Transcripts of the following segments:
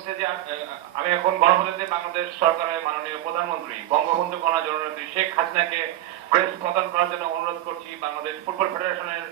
স্টেজে আমি এখন গণপ্রজাতন্ত্রী বাংলাদেশ সরকারের মাননীয় প্রধানমন্ত্রী বঙ্গবন্ধু কন্যা জননেত্রী শেখ হাসিনাকে প্রেস প্রদান করার জন্য অনুরোধ করছি। বাংলাদেশ ফুটবল ফেডারেশনের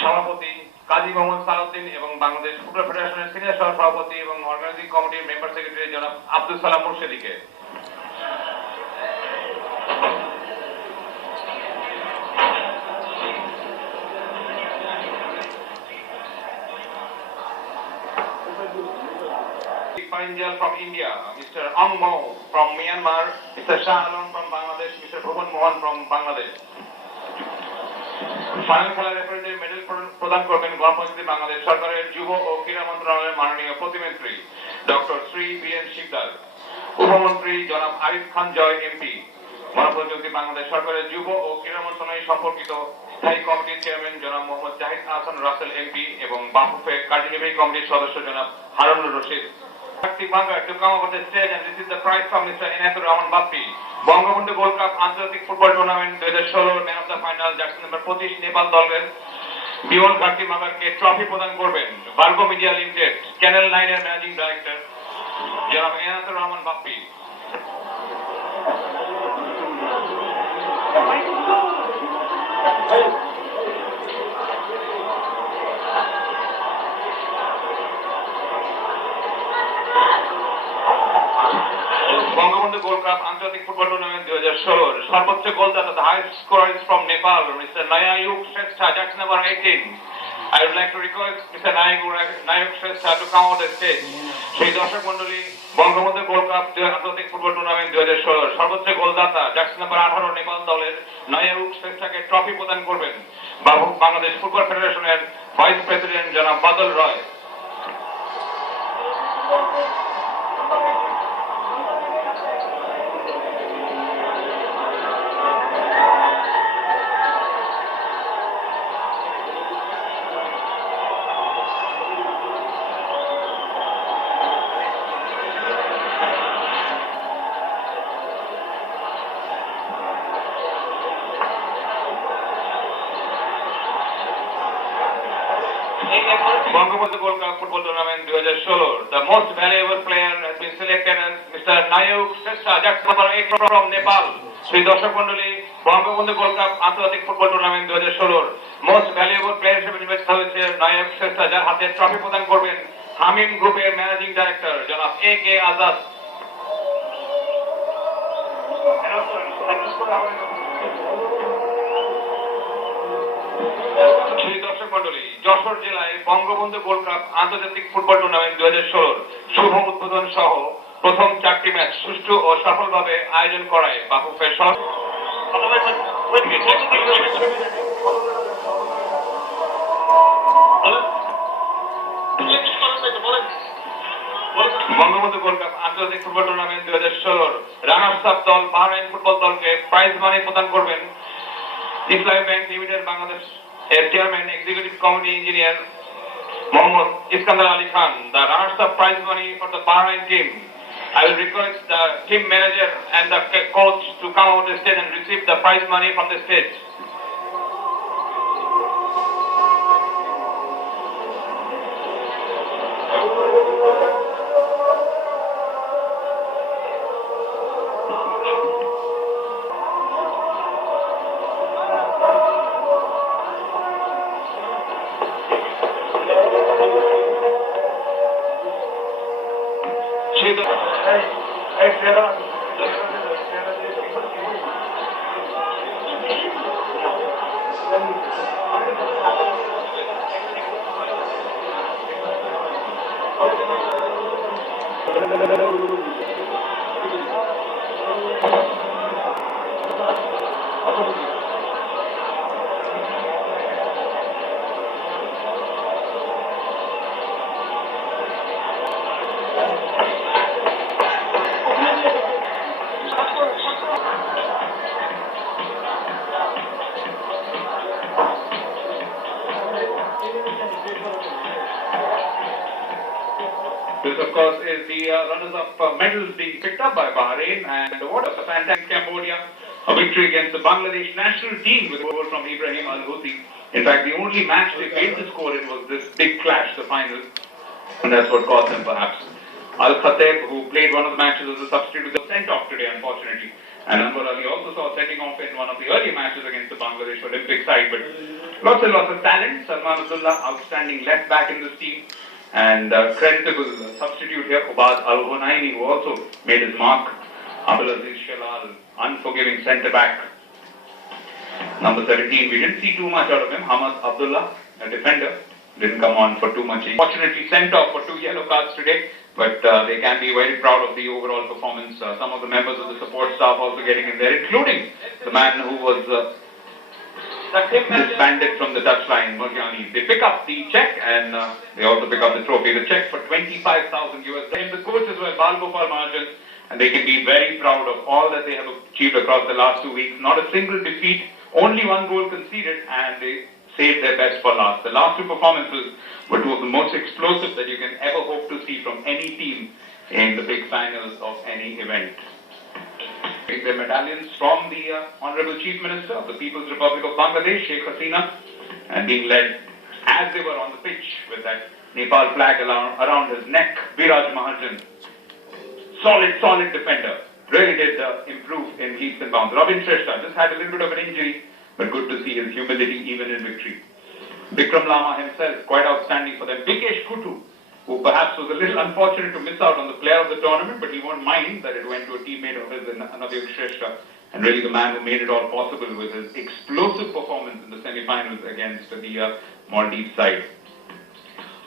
সভাপতি কাজী মোহাম্মদ সালাউদ্দিন এবং বাংলাদেশ ফুটবল ফেডারেশনের সিনিয়র সহ সভাপতি এবং অর্গানাইজিং কমিটির মেম্বার সেক্রেটারি জনাব Abdul Salam মুর্শেদীকে। Parinjal from India, Mr. Ong Mo from Myanmar, Mr. Shah Alam from Bangladesh, Mr. Bhuvan Mohan from Bangladesh. Final খেলার রেফারিদের মেডেল প্রদান করবেন গণপ্রজাতন্ত্রী বাংলাদেশ সরকারের যুব ও ক্রীড়া মন্ত্রণালয়ের মাননীয় প্রতিমন্ত্রী ডক্টর শ্রী বীরেন শিকদার, উপমন্ত্রী জনাব আরিফ খান জয় এমপি, গণপ্রজাতন্ত্রী বাংলাদেশ সরকারের যুব ও ক্রীড়া মন্ত্রণালয় সম্পর্কিত স্থায়ী কমিটির চেয়ারম্যান জনাব মোহাম্মদ জাহিদ আহসান রাসেল এমপি এবং বাফুফে কার্যনির্বাহী কমিটির সদস্য জনাব Harunur Rashid. To come over the stage and receive the prize from Mr. Enayatur Rahman Bappi, Bangabandhu gold cup আন্তর্জাতিক football tournament 2016 man of the final jersey number 25 Nepal দলের বিমল ঘাটতি মাগারকে ট্রফি প্রদান করবেন বার্গো মিডিয়া লিমিটেড চ্যানেল 9 এর ম্যানেজিং ডাইরেক্টর জনাব এনায়াতুর রহমান বাপ্পি। বঙ্গবন্ধু গোল্ড কাপ আন্তর্জাতিক football tournament 2016 সর্বোচ্চ গোলদাতা the highest scorer is from Nepal, Mr. Nayayuk Shrestha, jersey number 18. I would like to request Mr. Nayayuk Shrestha to come on the stage. সেই দর্শক মণ্ডলী, Bangabandhu gold cup আন্তর্জাতিক football tournament 2016 সর্বোচ্চ গোলদাতা jersey number 18 Nepal দলের নায়ায়ুক শ্রেষ্ঠাকে trophy প্রদান করবেন Bangladesh football ফেডারেশনের ভাইস প্রেসিডেন্ট জনাব বাদল রয়। Bangabandhu Gold Cup Football Tournament 2016. The most valuable player has been selected as Mr. Nayayuk Shrestha, jersey number 8 from Nepal. Sri Darshak Mandali, Bangabandhu Gold Cup আন্তর্জাতিক football tournament 2016 most valuable player হিসেবে নির্বাচিত হয়েছে নায়ায়ুক শ্রেষ্ঠা, যার হাতে trophy প্রদান করবেন হামিম গ্রুপের managing director জনাব এ কে আজাদ। যশোর জেলায় বঙ্গবন্ধু গোল্ড কাপ আন্তর্জাতিক ফুটবল টুর্নামেন্ট 2016 শুভ উদ্বোধন সহ প্রথম 4টি ম্যাচ সুষ্ঠু ও সফলভাবে আয়োজন করায় বাফুফে বঙ্গবন্ধু গোল্ড কাপ আন্তর্জাতিক ফুটবল টুর্নামেন্ট 2016 রানার্স আপ দল বাহরাইন ফুটবল দলকে প্রাইজ মানি প্রদান করবেন ইসলামী bank limited Bangladesh Chairman, Executive Committee Engineer Mohammad Iskandar Ali Khan. The runners-up prize money for the Bahrain team. I will request the team manager and the coach to come out the stage and receive the prize money from the stage. This, of course, is the runners-up medals being picked up by Bahrain, and what a fantastic Cambodia, a victory against the Bangladesh national team with a goal from Ibrahim Al-Houthi. In fact, the only match they failed to score in was this big clash, the final, and that's what caused them perhaps Al-Khatib, who played one of the matches as a substitute, was sent off today, unfortunately. And Anwar Ali also saw setting off in one of the early matches against the Bangladesh Olympic side. But lots and lots of talent. Salman Abdullah, outstanding left back in this team. And creditable substitute here, Ubad Al-Ghunaimi, who also made his mark. Abdulaziz Shalal, unforgiving centre back. Number 17, we didn't see too much out of him. Hamad Abdullah, a defender, didn't come on for too much. Fortunately sent off for 2 yellow cards today, but they can be very proud of the overall performance. Some of the members of the support staff also getting in there, including the man who was disbanded from the touchline, Murjani. They pick up the check and they also pick up the trophy. The check for 25,000 US. And the coach as well, Bal Gopal Mahajan, and they can be very proud of all that they have achieved across the last 2 weeks. Not a single defeat, only 1 goal conceded, and they saved their best for last. The last 2 performances were 2 of the most explosive that you can ever hope to see from any team in the big finals of any event. Getting their medallions from the Honorable Chief Minister of the People's Republic of Bangladesh, Sheikh Hasina, and being led as they were on the pitch with that Nepal flag around his neck, Viraj Mahajan. Solid defender. Really did improve in leaps and bounds. Robin Shrestha just had a little bit of an injury, but good to see his humility even in victory. Bikram Lama himself, quite outstanding for them. Vikesh Kuttu, who perhaps was a little unfortunate to miss out on the player of the tournament, but he won't mind that it went to a teammate of his, Anavik Shrestha, and really the man who made it all possible with his explosive performance in the semi-finals against the Maldives side.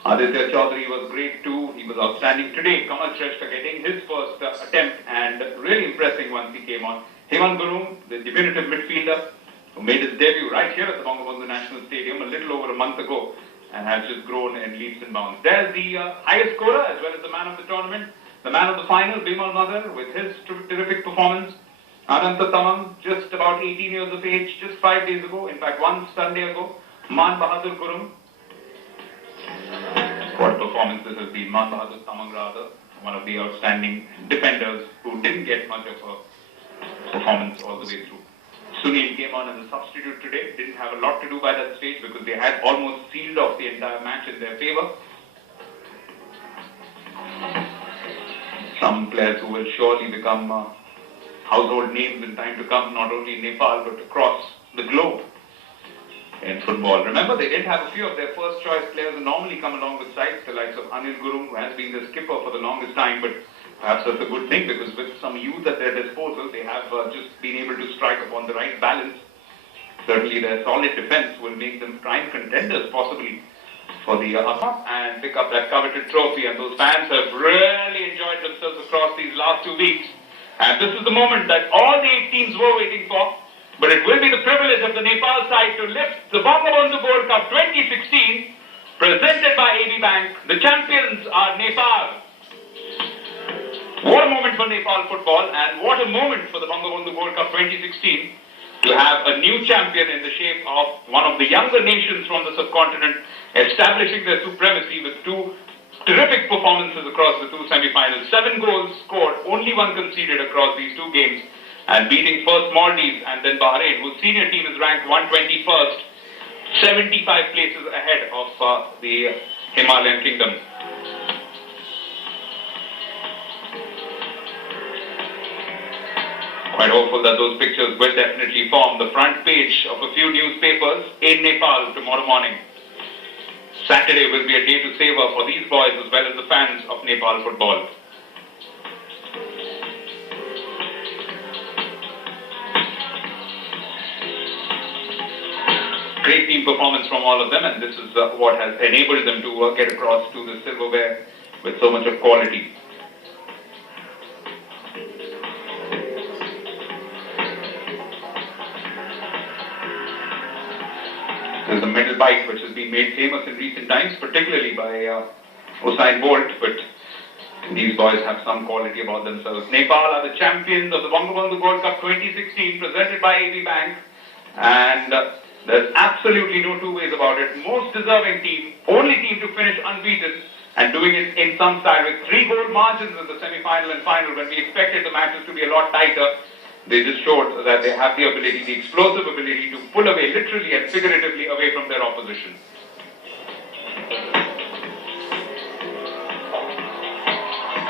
Aditya Chaudhary was great too. He was outstanding today. Kamal Shrestha getting his first attempt and really impressing once he came on. Hemant Gurung, the diminutive midfielder, who made his debut right here at the Bangabandhu National Stadium a little over a month ago and has just grown in leaps and bounds. There's the highest scorer as well as the man of the tournament, the man of the final, Bimal Madar, with his terrific performance. Ananta Tamang, just about 18 years of age, just 5 days ago, in fact 1 Sunday ago. Man Bahadur Gurum. What performance this has been. Man Bahadur Tamang rather, one of the outstanding defenders who didn't get much of a performance all the way through. Sunil came on as a substitute today. Didn't have a lot to do by that stage because they had almost sealed off the entire match in their favour. Some players who will surely become household names in time to come, not only in Nepal but across the globe in football. Remember, they did have a few of their first choice players who normally come along with sides, the likes of Anil Gurung, who has been the skipper for the longest time, but perhaps that's a good thing because with some youth at their disposal, they have just been able to strike upon the right balance. Certainly their solid defense will make them prime contenders possibly for the upper and pick up that coveted trophy. And those fans have really enjoyed themselves across these last 2 weeks. And this is the moment that all the 8 teams were waiting for. But it will be the privilege of the Nepal side to lift the Bangabandhu Gold Cup 2016 presented by AB Bank. The champions are Nepal. What a moment for Nepal football and what a moment for the Bangabandhu Gold Cup 2016 to have a new champion in the shape of one of the younger nations from the subcontinent establishing their supremacy with 2 terrific performances across the 2 semi-finals. 7 goals scored, only 1 conceded across these 2 games, and beating first Maldives and then Bahrain, whose senior team is ranked 121st, 75 places ahead of the Himalayan kingdom. Quite hopeful that those pictures will definitely form the front page of a few newspapers in Nepal tomorrow morning. Saturday will be a day to savor for these boys as well as the fans of Nepal football. Great team performance from all of them, and this is what has enabled them to get across to the silverware with so much of quality. There's a medal bike which has been made famous in recent times, particularly by Usain Bolt, but these boys have some quality about themselves. Nepal are the champions of the Bangabandhu Gold Cup 2016 presented by AB Bank, and there's absolutely no 2 ways about it. Most deserving team, only team to finish unbeaten and doing it in some style with 3 goal margins in the semi-final and final when we expected the matches to be a lot tighter. They just showed that they have the ability, the explosive ability to pull away literally and figuratively away from their opposition.